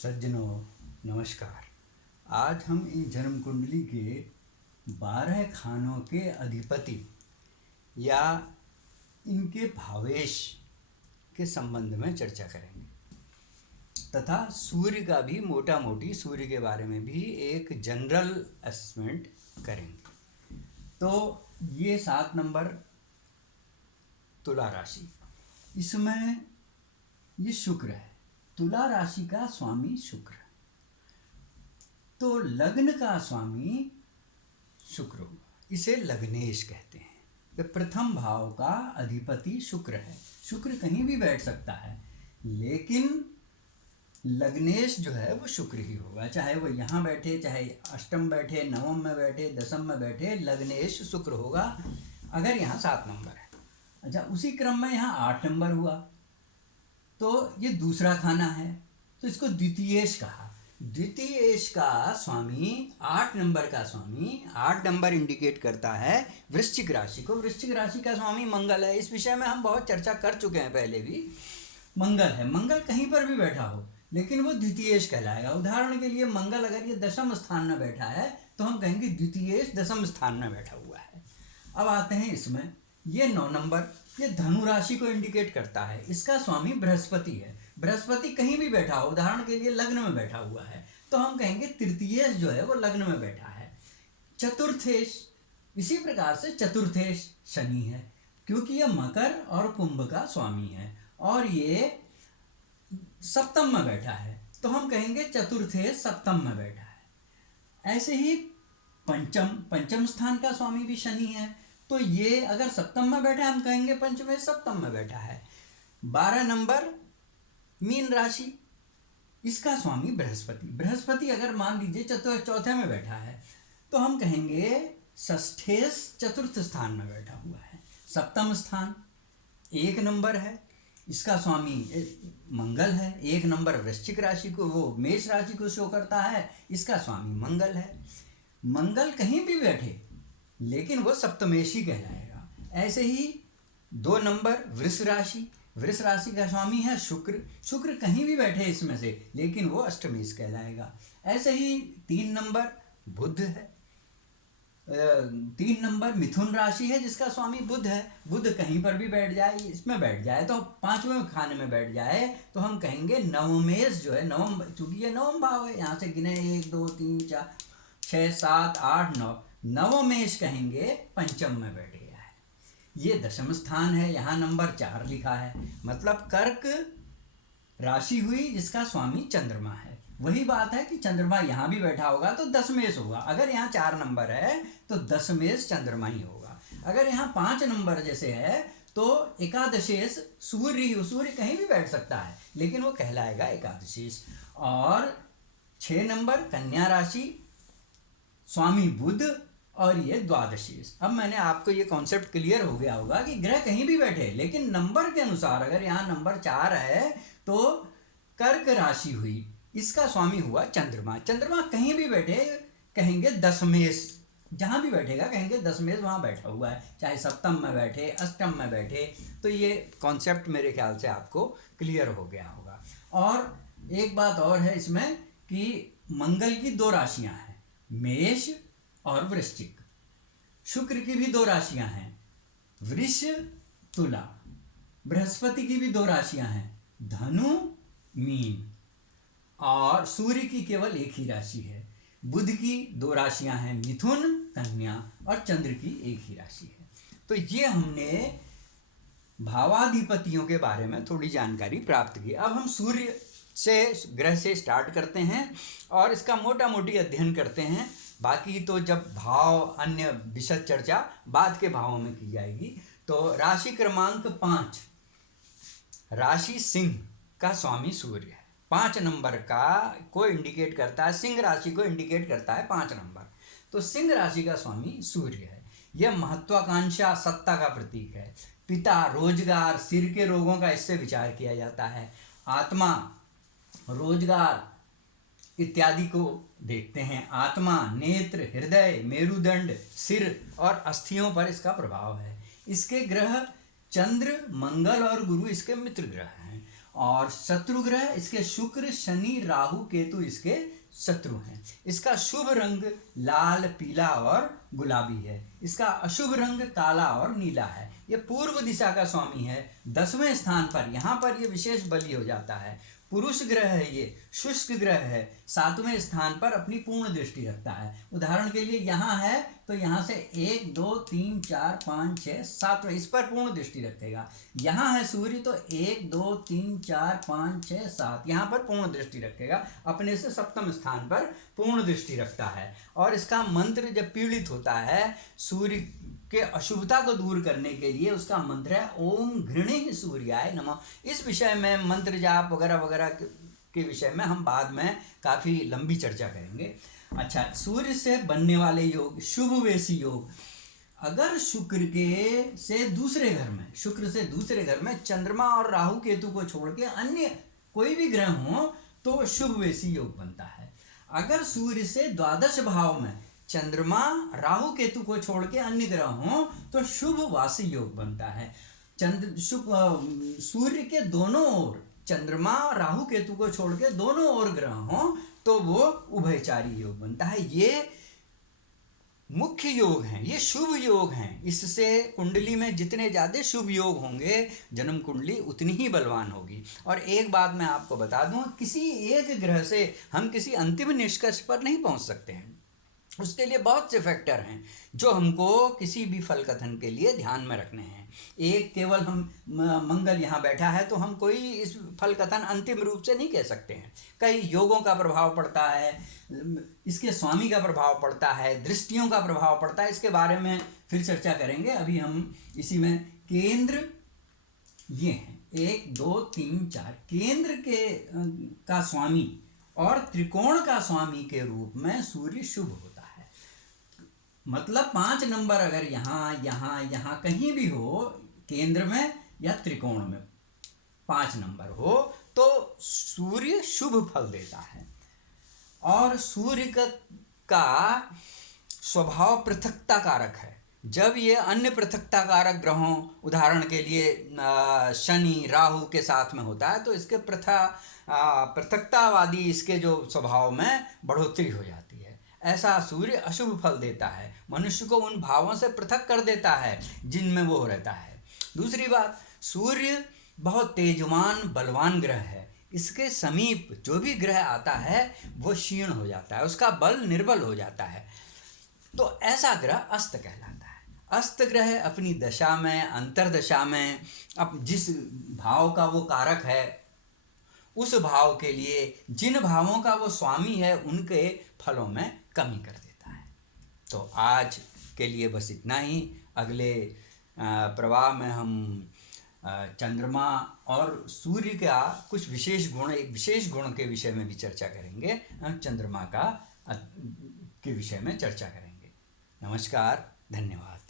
सज्जनों नमस्कार। आज हम इन जन्म कुंडली के 12 खानों के अधिपति या इनके भावेश के संबंध में चर्चा करेंगे तथा सूर्य का भी मोटा मोटी सूर्य के बारे में भी एक जनरल असेसमेंट करेंगे। तो ये 7 नंबर तुला राशि, इसमें ये शुक्र है। तुला राशि का स्वामी शुक्र, तो लग्न का स्वामी शुक्र हुआ, इसे लग्नेश कहते हैं। तो प्रथम भाव का अधिपति शुक्र है। शुक्र कहीं भी बैठ सकता है, लेकिन लग्नेश जो है वो शुक्र ही होगा। चाहे वो यहाँ बैठे, चाहे अष्टम बैठे, नवम में बैठे, दसम में बैठे, लग्नेश शुक्र होगा अगर यहाँ 7 नंबर है। अच्छा, उसी क्रम में यहाँ 8 नंबर हुआ, तो ये दूसरा खाना है, तो इसको द्वितीयेश कहा। द्वितीयेश का स्वामी 8 नंबर का स्वामी, 8 नंबर इंडिकेट करता है वृश्चिक राशि को। वृश्चिक राशि का स्वामी मंगल है। इस विषय में हम बहुत चर्चा कर चुके हैं पहले भी। मंगल है, मंगल कहीं पर भी बैठा हो लेकिन वो द्वितीयेश कहलाएगा। उदाहरण के लिए मंगल अगर ये दशम स्थान में बैठा है तो हम कहेंगे द्वितीयेश दशम स्थान में बैठा हुआ है। अब आते हैं इसमें, ये 9 नंबर, ये धनु राशि को इंडिकेट करता है। इसका स्वामी बृहस्पति है। बृहस्पति कहीं भी बैठा हो, उदाहरण के लिए लग्न में बैठा हुआ है, तो हम कहेंगे तृतीयेश जो है वो लग्न में बैठा है। चतुर्थेश, इसी प्रकार से चतुर्थेश शनि है, क्योंकि यह मकर और कुंभ का स्वामी है और ये सप्तम में बैठा है, तो हम कहेंगे चतुर्थेश सप्तम में बैठा है। ऐसे ही पंचम स्थान का स्वामी भी शनि है, तो ये अगर सप्तम में बैठा है हम कहेंगे पंचमेश सप्तम में बैठा है। 12 नंबर मीन राशि, इसका स्वामी बृहस्पति। बृहस्पति अगर मान लीजिए चौथे में बैठा है तो हम कहेंगे षष्ठेश चतुर्थ स्थान में बैठा हुआ है। सप्तम स्थान 1 नंबर है, इसका स्वामी मंगल है। 1 नंबर वृश्चिक राशि को, वो मेष राशि को शो करता है, इसका स्वामी मंगल है। मंगल कहीं भी बैठे लेकिन वो सप्तमेशी कहलाएगा। ऐसे ही 2 नंबर वृष राशि, वृष राशि का स्वामी है शुक्र। शुक्र कहीं भी बैठे इसमें से, लेकिन वो अष्टमेश कहलाएगा। ऐसे ही 3 नंबर बुध है। 3 नंबर मिथुन राशि है, जिसका स्वामी बुध है। बुध कहीं पर भी बैठ जाए, इसमें बैठ जाए तो 5वें खाने में बैठ जाए तो हम कहेंगे नवमेश जो है, नवम, चूंकि ये नवम भाव है, यहाँ से गिने 1 2 3 4 6 7 8 9, नवमेश कहेंगे पंचम में बैठ गया है। ये दशम स्थान है, यहाँ नंबर 4 लिखा है, मतलब कर्क राशि हुई जिसका स्वामी चंद्रमा है। वही बात है कि चंद्रमा यहाँ भी बैठा होगा तो दशमेश होगा। अगर यहाँ 4 नंबर है तो दशमेश चंद्रमा ही होगा। अगर यहाँ 5 नंबर जैसे है तो एकादशेश सूर्य ही, सूर्य कहीं भी बैठ सकता है लेकिन वो कहलाएगा एकादशेश। और 6 नंबर कन्या राशि, स्वामी बुध और ये द्वादशीश। अब मैंने आपको ये कॉन्सेप्ट क्लियर हो गया होगा कि ग्रह कहीं भी बैठे लेकिन नंबर के अनुसार, अगर यहाँ नंबर 4 है तो कर्क राशि हुई, इसका स्वामी हुआ चंद्रमा। चंद्रमा कहीं भी बैठे कहेंगे दशमेश, जहाँ भी बैठेगा कहेंगे दशमेश वहाँ बैठा हुआ है, चाहे सप्तम में बैठे, अष्टम में बैठे। तो ये कॉन्सेप्ट मेरे ख्याल से आपको क्लियर हो गया होगा। और एक बात और है इसमें कि मंगल की 2 राशियाँ हैं, मेष और वृश्चिक। शुक्र की भी 2 राशियां हैं, वृष तुला। बृहस्पति की भी 2 राशियां हैं, धनु मीन। और सूर्य की केवल एक ही राशि है। बुध की 2 राशियां हैं, मिथुन कन्या, और चंद्र की एक ही राशि है। तो ये हमने भावाधिपतियों के बारे में थोड़ी जानकारी प्राप्त की। अब हम सूर्य से, ग्रह से स्टार्ट करते हैं और इसका मोटा मोटी अध्ययन करते हैं। बाकी तो जब भाव, अन्य विशद चर्चा बाद के भावों में की जाएगी। तो राशि क्रमांक 5, राशि सिंह का स्वामी सूर्य है। 5 नंबर का को इंडिकेट करता है, सिंह राशि को इंडिकेट करता है 5 नंबर। तो सिंह राशि का स्वामी सूर्य है। यह महत्वाकांक्षा, सत्ता का प्रतीक है। पिता, रोजगार, सिर के रोगों का इससे विचार किया जाता है। आत्मा, रोजगार इत्यादि को देखते हैं। आत्मा, नेत्र, हृदय, मेरुदंड, सिर और अस्थियों पर इसका प्रभाव है। इसके ग्रह चंद्र, मंगल और गुरु इसके मित्र ग्रह हैं। और शत्रु ग्रह इसके शुक्र, शनि, राहु, केतु इसके शत्रु हैं। इसका शुभ रंग लाल, पीला और गुलाबी है। इसका अशुभ रंग काला और नीला है। ये पूर्व दिशा का स्वामी है। 10वें स्थान पर, यहाँ पर ये विशेष बली हो जाता है। पुरुष ग्रह है, ये शुष्क ग्रह है। 7वें स्थान पर अपनी पूर्ण दृष्टि रखता है। उदाहरण के लिए यहाँ है तो यहाँ से 1 2 3 4 5 6 7 इस पर पूर्ण दृष्टि रखेगा। यहाँ है सूर्य तो 1 2 3 4 5 6 7 यहाँ पर पूर्ण दृष्टि रखेगा। अपने से 7वें स्थान पर पूर्ण दृष्टि रखता है। और इसका मंत्र जब पीड़ित होता है, सूर्य के अशुभता को दूर करने के लिए उसका मंत्र है ओम घृणी सूर्याय नमः। इस विषय में मंत्र जाप वगैरह वगैरह के विषय में हम बाद में काफ़ी लंबी चर्चा करेंगे। अच्छा, सूर्य से बनने वाले योग, शुभ वेशी योग। अगर शुक्र से दूसरे घर में चंद्रमा और राहु केतु को छोड़ के अन्य कोई भी ग्रह हो तो शुभ वेशी योग बनता है। अगर सूर्य से द्वादश भाव में चंद्रमा, राहु, केतु को छोड़ के अन्य ग्रह हों तो शुभ वासी योग बनता है। सूर्य के दोनों ओर चंद्रमा, राहु, केतु को छोड़ के दोनों ओर ग्रह हों तो वो उभयचारी योग बनता है। ये मुख्य योग हैं, ये शुभ योग हैं। इससे कुंडली में जितने ज़्यादा शुभ योग होंगे, जन्म कुंडली उतनी ही बलवान होगी। और एक बात मैं आपको बता दूं, किसी एक ग्रह से हम किसी अंतिम निष्कर्ष पर नहीं पहुंच सकते हैं। उसके लिए बहुत से फैक्टर हैं जो हमको किसी भी फल कथन के लिए ध्यान में रखने हैं। एक केवल हम मंगल यहाँ बैठा है तो हम कोई इस फल कथन अंतिम रूप से नहीं कह सकते हैं। कई योगों का प्रभाव पड़ता है, इसके स्वामी का प्रभाव पड़ता है, दृष्टियों का प्रभाव पड़ता है। इसके बारे में फिर चर्चा करेंगे। अभी हम इसी में केंद्र ये हैं 1 2 3 4 केंद्र के का स्वामी और त्रिकोण का स्वामी के रूप में सूर्य शुभ होता है। मतलब 5 नंबर अगर यहाँ कहीं भी हो, केंद्र में या त्रिकोण में 5 नंबर हो तो सूर्य शुभ फल देता है। और सूर्य का स्वभाव पृथकता कारक है। जब ये अन्य पृथकता कारक ग्रहों, उदाहरण के लिए शनि, राहु के साथ में होता है तो इसके पृथकतावादी इसके जो स्वभाव में बढ़ोतरी हो जाती है। ऐसा सूर्य अशुभ फल देता है, मनुष्य को उन भावों से पृथक कर देता है जिनमें वो रहता है। दूसरी बात, सूर्य बहुत तेजवान बलवान ग्रह है। इसके समीप जो भी ग्रह आता है वो क्षीण हो जाता है, उसका बल निर्बल हो जाता है। तो ऐसा ग्रह अस्त कहलाता है। अस्त ग्रह अपनी दशा में, अंतर्दशा में, अब जिस भाव का वो कारक है उस भाव के लिए जिन भावों का वो स्वामी है उनके फलों में कमी कर देता है। तो आज के लिए बस इतना ही। अगले प्रवाह में हम चंद्रमा और सूर्य का कुछ विशेष गुण, एक विशेष गुण के विषय में भी चर्चा करेंगे। चंद्रमा के विषय में चर्चा करेंगे। नमस्कार, धन्यवाद।